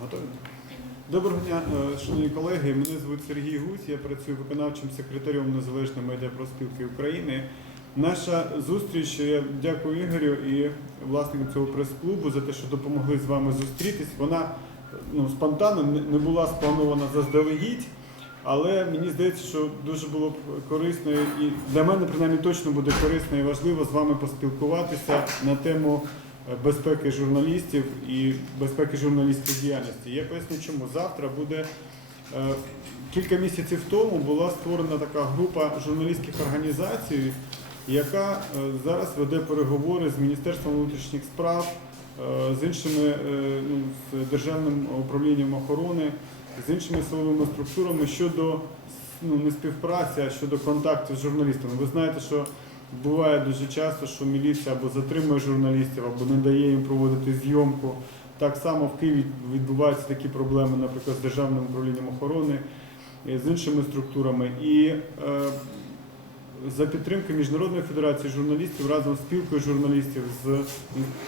Готові? Доброго дня, е, шановні колеги. Мене звуть Сергій Гусь, я працюю виконавчим секретарем Незалежної медіапроспілки України. Наша зустріч, я дякую Ігорю і власникам цього прес-клубу за те, що допомогли з вами зустрітись. Вона ну, спонтанно не була спланована заздалегідь, але мені здається, що дуже було б корисно і для мене принаймні точно буде корисно і важливо з вами поспілкуватися на тему е, безпеки журналістів і безпеки журналістської діяльності. Я поясню, чому завтра буде. е, Кілька місяців тому була створена така група журналістських організацій, яка е, зараз веде переговори з Міністерством внутрішніх справ, е, з іншими ну, з державним управлінням охорони, з іншими силовими структурами щодо ну, не співпраці, а щодо контактів з журналістами. Ви знаєте, що буває дуже часто, що міліція або затримує журналістів, або не дає їм проводити зйомку. Так само в Києві відбуваються такі проблеми, наприклад, з державним управлінням охорони, з іншими структурами. І е, за підтримки Міжнародної федерації журналістів разом з спілкою журналістів з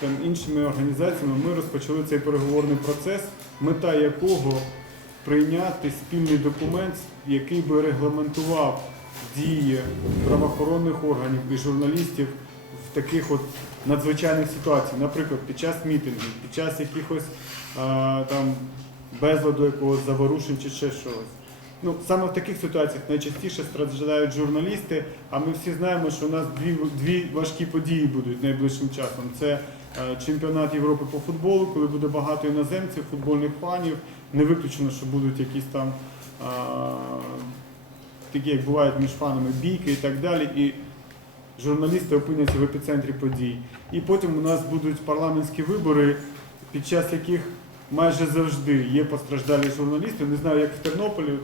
там, іншими організаціями ми розпочали цей переговорний процес, мета якого прийняти спільний документ, який би регламентував дії правоохоронних органів і журналістів в таких от надзвичайних ситуаціях, наприклад, під час мітингів, під час якихось а, там безладу якогось заворушень чи ще щось. Ну, саме в таких ситуаціях найчастіше страждають журналісти, а ми всі знаємо, що у нас дві, дві важкі події будуть найближчим часом. Це е, чемпіонат Європи по футболу, коли буде багато іноземців, футбольних фанів. Не виключено, що будуть якісь там такі, як бувають між фанами, бійки і так далі. І журналісти опиняться в епіцентрі подій. І потім у нас будуть парламентські вибори, під час яких майже завжди є постраждалі журналісти. Не знаю, як в Тернополі,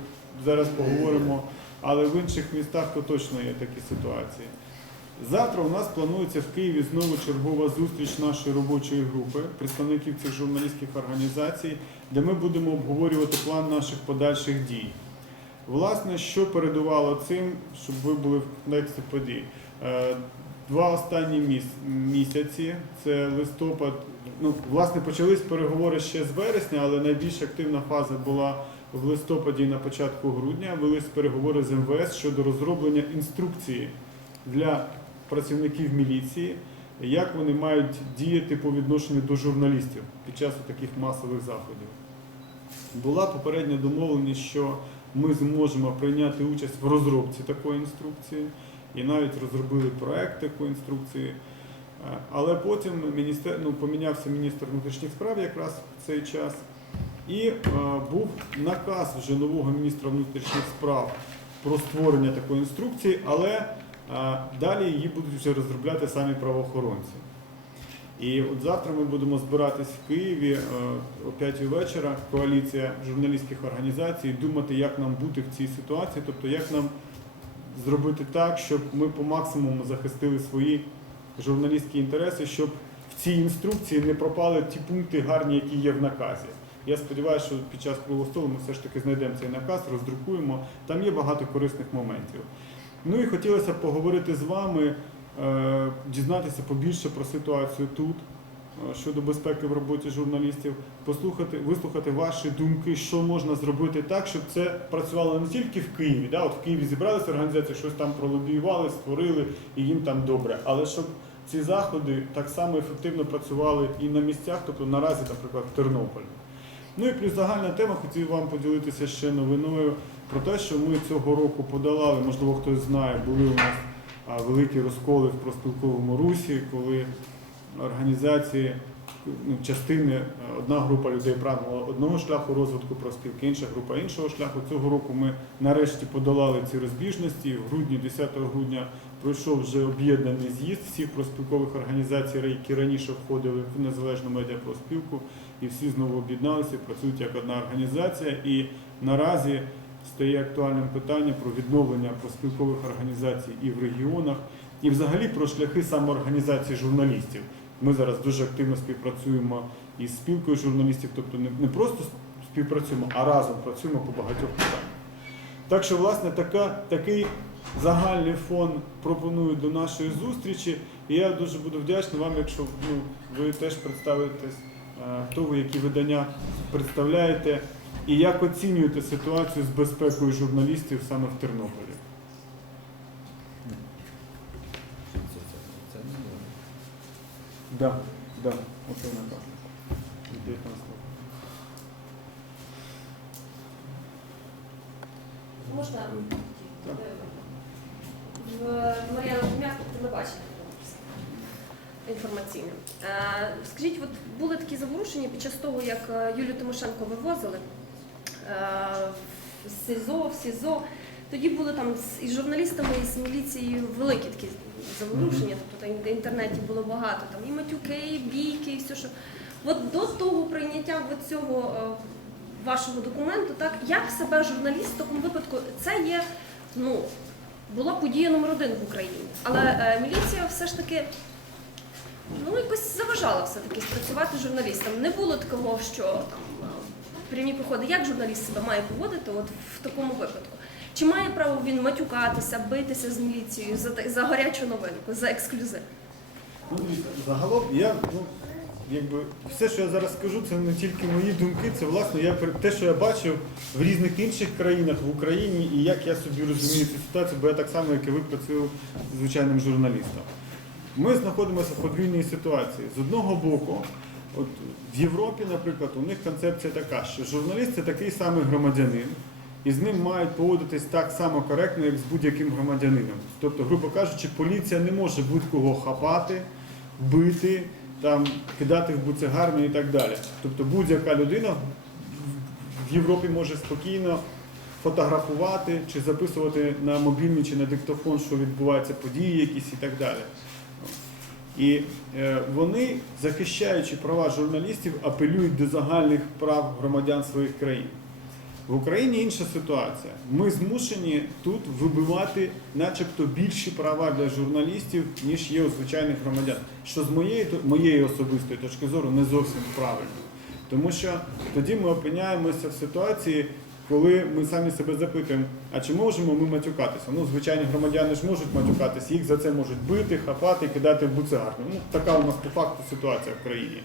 зараз поговоримо, але в інших містах то точно є такі ситуації. Завтра у нас планується в Києві знову чергова зустріч нашої робочої групи, представників цих журналістських організацій, де ми будемо обговорювати план наших подальших дій. Власне, що передувало цим, щоб ви були в контексті подій? Е, Два останні місяці, це листопад. Ну, власне, почались переговори ще з вересня, але найбільш активна фаза була в листопаді на початку грудня. Велись переговори з МВС щодо розроблення інструкції для працівників міліції, як вони мають діяти по відношенню до журналістів під час таких масових заходів. Була попередня домовленість, що ми зможемо прийняти участь в розробці такої інструкції і навіть розробили проект такої інструкції. Е, Але потім міністер, ну, помінявся міністр внутрішніх справ якраз в цей час, і е, був наказ вже нового міністра внутрішніх справ про створення такої інструкції, але е, далі її будуть вже розробляти самі правоохоронці. І от завтра ми будемо збиратись в Києві е, о 5 вечора, коаліція журналістських організацій, думати, як нам бути в цій ситуації, тобто як нам зробити так, щоб ми по максимуму захистили свої журналістські інтереси, щоб в цій інструкції не пропали ті пункти гарні, які є в наказі. Я сподіваюся, що під час круглого столу ми все ж таки знайдемо цей наказ, роздрукуємо. Там є багато корисних моментів. Ну і хотілося б поговорити з вами, дізнатися побільше про ситуацію тут е, щодо безпеки в роботі журналістів, послухати, вислухати ваші думки, що можна зробити так, щоб це працювало не тільки в Києві. Да? От в Києві зібралися організації, щось там пролобіювали, створили і їм там добре. Але щоб ці заходи так само ефективно працювали і на місцях, тобто наразі, наприклад, в Тернополі. Ну і плюс загальна тема, хотів вам поділитися ще новиною про те, що ми цього року подолали, можливо, хтось знає, були у нас великі розколи в проспілковому русі, коли організації, ну, частини, е, одна група людей прагнула одного шляху розвитку проспілки, інша група іншого шляху. Цього року ми нарешті подолали ці розбіжності. В грудні, 10 грудня, пройшов вже об'єднаний з'їзд всіх проспілкових організацій, які раніше входили в незалежну медіапроспілку, і всі знову об'єдналися, працюють як одна організація. І наразі стає актуальним питання про відновлення проспілкових організацій і в регіонах, і взагалі про шляхи самоорганізації журналістів. Ми зараз дуже активно співпрацюємо із спілкою журналістів, тобто не, просто співпрацюємо, а разом працюємо по багатьох питаннях. Так що, власне, така, такий загальний фон пропоную до нашої зустрічі. І я дуже буду вдячний вам, якщо ну, ви теж представитесь хто ви, які видання представляєте, і як оцінюєте ситуацію з безпекою журналістів саме в Тернополі? Да, да, оце 19. Можна Так. в Мар'яна Гумяк телебачення інформаційне. Скажіть, от були такі заворушення під час того, як е, Юлію Тимошенко вивозили в СИЗО, в СІЗО. Тоді були там з- журналістами, і з міліцією великі такі заворушення. Тобто там в інтернеті було багато там і матюки, і бійки, і все, що. От до того прийняття от цього е, вашого документу, так як себе журналіст в такому випадку, це є ну була подія номер один в Україні. Але е, міліція все ж таки ну якось заважала все таки спрацювати журналістам. Не було такого, що там е, прямі походи. Як журналіст себе має поводити от в такому випадку? Чи має право він матюкатися, битися з міліцією за, за гарячу новинку, за ексклюзив? Ну, загалом я, ну, якби, все, що я зараз скажу, це не тільки мої думки, це власне я те, що я бачив в різних інших країнах в Україні, і як я собі розумію цю ситуацію, бо я так само, як і ви працюю звичайним журналістом. Ми знаходимося в подвійній ситуації. З одного боку, от в Європі, наприклад, у них концепція така, що журналіст це такий самий громадянин, і з ним мають поводитись так само коректно, як з будь-яким громадянином. Тобто, грубо кажучи, поліція не може будь-кого хапати, бити, там, кидати в буцегарню і так далі. Тобто будь-яка людина в- Європі може спокійно фотографувати чи записувати на мобільний чи на диктофон, що відбуваються події якісь і так далі. І е, вони, захищаючи права журналістів, апелюють до загальних прав громадян своїх країн. В Україні інша ситуація. Ми змушені тут вибивати, начебто, більші права для журналістів, ніж є у звичайних громадян. Що з моєї, моєї особистої точки зору не зовсім правильно. Тому що тоді ми опиняємося в ситуації, коли ми самі себе запитуємо, а чи можемо ми матюкатися? Ну, звичайні громадяни ж можуть матюкатися, їх за це можуть бити, хапати, кидати в буцегарню. Ну, така у нас по факту ситуація в країні.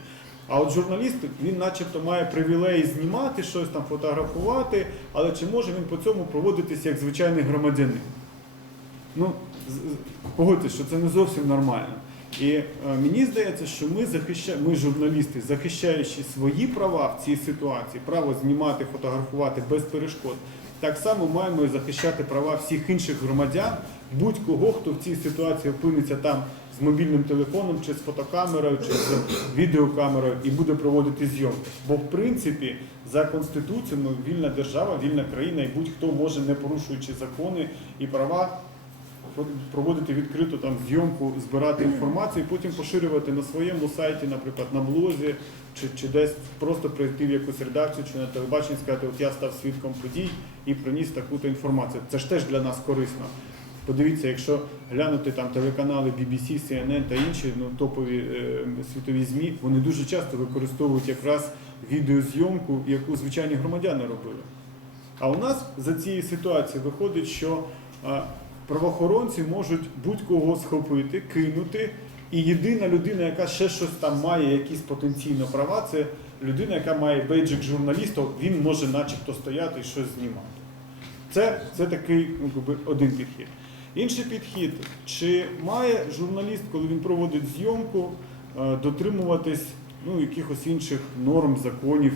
А от журналіст, він начебто має привілеї знімати щось там, фотографувати, але чи може він по цьому проводитися як звичайний громадянин? Ну, погодьтесь, що це не зовсім нормально. І е, мені здається, що ми захища... ми, журналісти, захищаючи свої права в цій ситуації, право знімати, фотографувати без перешкод, так само маємо і захищати права всіх інших громадян, будь-кого, хто в цій ситуації опиниться там з мобільним телефоном, чи з фотокамерою, чи з відеокамерою і буде проводити зйомки. Бо в принципі за конституцією ми вільна держава, вільна країна, і будь-хто може, не порушуючи закони і права, проводити відкриту там зйомку, збирати інформацію, і потім поширювати на своєму сайті, наприклад, на блозі, чи, чи десь просто прийти в якусь редакцію чи на телебаченні сказати, от я став свідком подій і приніс таку-то інформацію. Це ж теж для нас корисно. Подивіться, якщо глянути там телеканали BBC, CNN та інші ну, топові е, світові ЗМІ, вони дуже часто використовують якраз відеозйомку, яку звичайні громадяни робили. А у нас за цієї ситуації виходить, що правоохоронці можуть будь-кого схопити, кинути. І єдина людина, яка ще щось там має, якісь потенційно права, це людина, яка має бейджик журналіста, він може начебто стояти і щось знімати. Це, це такий ну, один підхід. Інший підхід, чи має журналіст, коли він проводить зйомку, е, дотримуватись ну, якихось інших норм, законів,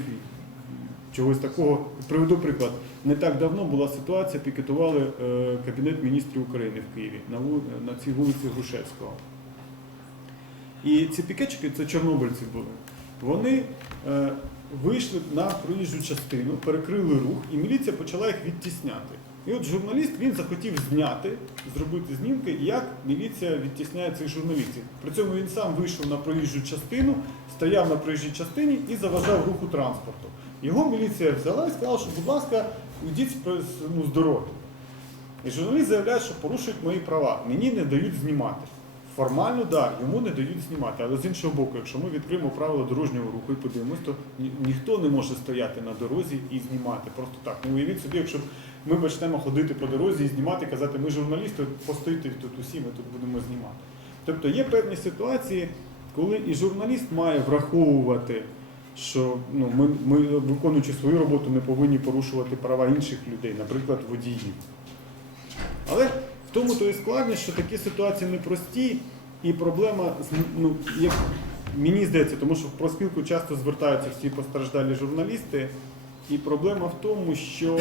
чогось такого. Приведу приклад. Не так давно була ситуація, пікетували е, Кабінет міністрів України в Києві на, цій вулиці Грушевського. І ці пікетчики, це чорнобильці були, вони е, вийшли на проїжджу частину, перекрили рух, і міліція почала їх відтісняти. І от журналіст він захотів зняти, зробити знімки, як міліція відтісняє цих журналістів. При цьому він сам вийшов на проїжджу частину, стояв на проїжджій частині і заважав руху транспорту. Його міліція взяла і сказала, що, будь ласка, йдіть ну, з дороги. І журналіст заявляє, що порушують мої права. Мені не дають знімати. Формально, так, да, йому не дають знімати. Але з іншого боку, якщо ми відкриємо правила дорожнього руху і подивимось, то ні- ніхто не може стояти на дорозі і знімати. Просто так. Ну уявіть собі, якщо ми почнемо ходити по дорозі і знімати, казати, ми журналісти, постоїте тут усі, ми тут будемо знімати. Тобто є певні ситуації, коли і журналіст має враховувати що ну, ми, ми, виконуючи свою роботу, не повинні порушувати права інших людей, наприклад, водіїв. Але в тому то і складність, що такі ситуації непрості, і проблема, ну, як мені здається, тому що в проспілку часто звертаються всі постраждалі журналісти, і проблема в тому, що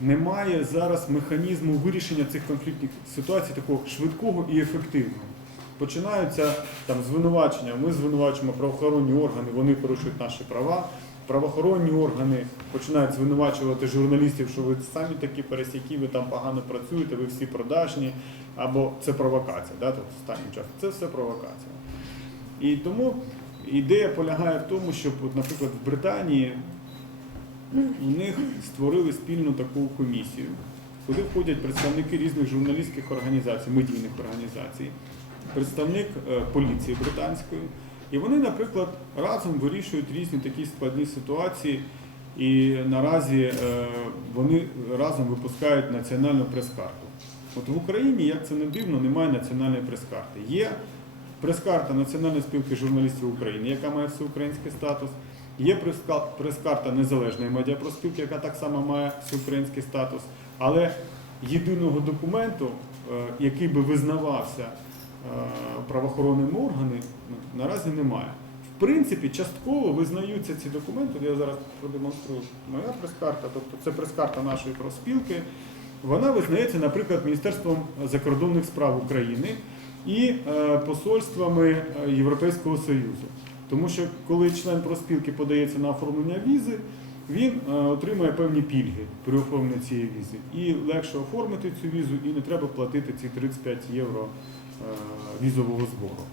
немає зараз механізму вирішення цих конфліктних ситуацій такого швидкого і ефективного. Починаються там звинувачення. Ми звинувачуємо правоохоронні органи, вони порушують наші права. Правоохоронні органи починають звинувачувати журналістів, що ви самі такі пересіки, ви там погано працюєте, ви всі продажні, або це провокація. Да? Тобто останнім часом це все провокація. І тому ідея полягає в тому, щоб, наприклад, в Британії у них створили спільну таку комісію, куди входять представники різних журналістських організацій, медійних організацій, представник е, поліції британської. І вони, наприклад, разом вирішують різні такі складні ситуації. І наразі е, вони разом випускають національну прес-карту. От в Україні, як це не дивно, немає національної прес-карти. Є прес-карта Національної спілки журналістів України, яка має всеукраїнський статус. Є прес-ка- прес-карта Незалежної медіапроспілки, яка так само має всеукраїнський статус. Але єдиного документу, е, який би визнавався правоохоронними органами, наразі немає. В принципі, частково визнаються ці документи. Я зараз продемонструю моя прес-карта, тобто це прес-карта нашої профспілки. Вона визнається, наприклад, Міністерством закордонних справ України і е, посольствами е, Європейського Союзу. Тому що коли член профспілки подається на оформлення візи, він е, отримує певні пільги при оформленні цієї візи. І легше оформити цю візу, і не треба платити ці 35 євро е, візового збору.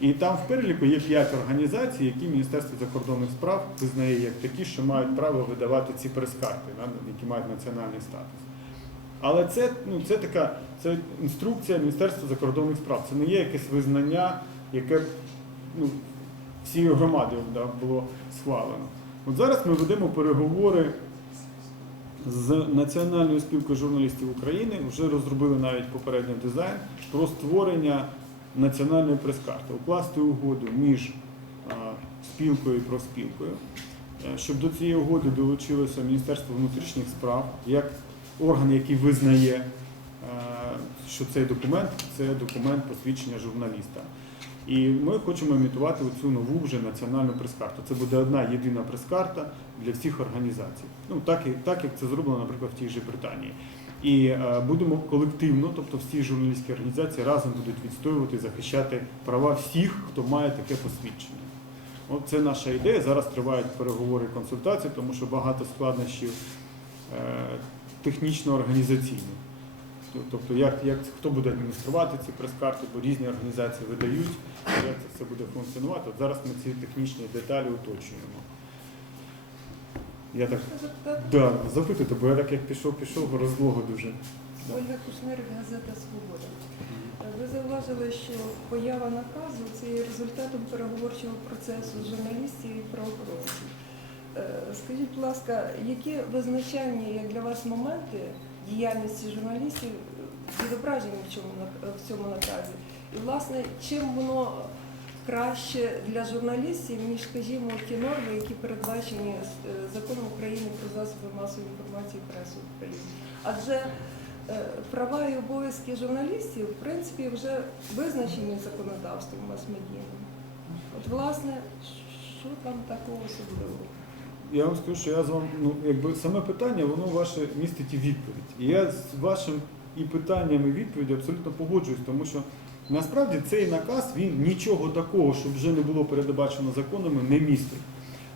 І там в переліку є 5 організацій, які Міністерство закордонних справ визнає як такі, що мають право видавати ці прес-карти, які мають національний статус. Але це, ну, це така це інструкція Міністерства закордонних справ. Це не є якесь визнання, яке ну, всією громадою да, було схвалено. От зараз ми ведемо переговори з Національною спілкою журналістів України, вже розробили навіть попередній дизайн про створення національної прес-карти, укласти угоду між спілкою і профспілкою, е, щоб до цієї угоди долучилося Міністерство внутрішніх справ як орган, який визнає, е, що цей документ це документ посвідчення журналіста. І ми хочемо імітувати цю нову вже національну прес-карту. Це буде одна єдина прес-карта для всіх організацій. Ну так, і- так як це зроблено, наприклад, в тій же Британії. І е, будемо колективно, тобто всі журналістські організації разом будуть відстоювати захищати права всіх, хто має таке посвідчення. От це наша ідея. Зараз тривають переговори і консультації, тому що багато складнощів е, технічно-організаційних. Т- Тобто, як, як хто буде адмініструвати ці прес-карти, бо різні організації видають, як це все буде функціонувати. От зараз ми ці технічні деталі уточнюємо. Я так да, запитуйте, бо я так як пішов, пішов, розлого дуже. Ольга Кушнир, газета Свобода. Ви зауважили, що поява наказу це є результатом переговорчого процесу журналістів і правоохоронців. Е, Скажіть, будь ласка, які визначальні як для вас моменти діяльності журналістів відображені в цьому, в цьому наказі? І, власне, чим воно краще для журналістів, ніж, скажімо, ті норми, які передбачені е, законом України про засоби масової інформації і пресу України? Адже е, права і обов'язки журналістів, в принципі, вже визначені законодавством мас-медійним. От, власне, що там такого особливого? Я вам скажу, що я з вами, ну якби саме питання, воно ваше містить і відповідь. І я з вашим і питанням, і відповіддю абсолютно погоджуюсь, тому що насправді цей наказ він нічого такого, щоб вже не було передбачено законами, не містить.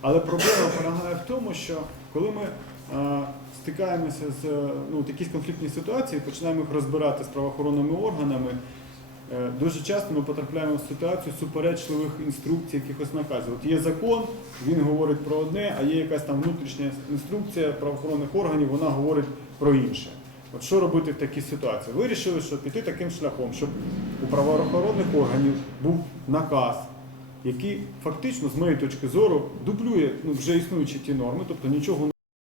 Але проблема полягає в тому, що коли ми е, стикаємося з ну, якісь конфліктні ситуації, починаємо їх розбирати з правоохоронними органами. Е, Дуже часто ми потрапляємо в ситуацію суперечливих інструкцій, якихось наказів. От є закон, він говорить про одне, а є якась там внутрішня інструкція правоохоронних органів, вона говорить про інше. От що робити в такій ситуації? Вирішили, що піти таким шляхом, щоб у правоохоронних органів був наказ, який фактично, з моєї точки зору, дублює ну, вже існуючі ті норми, тобто нічого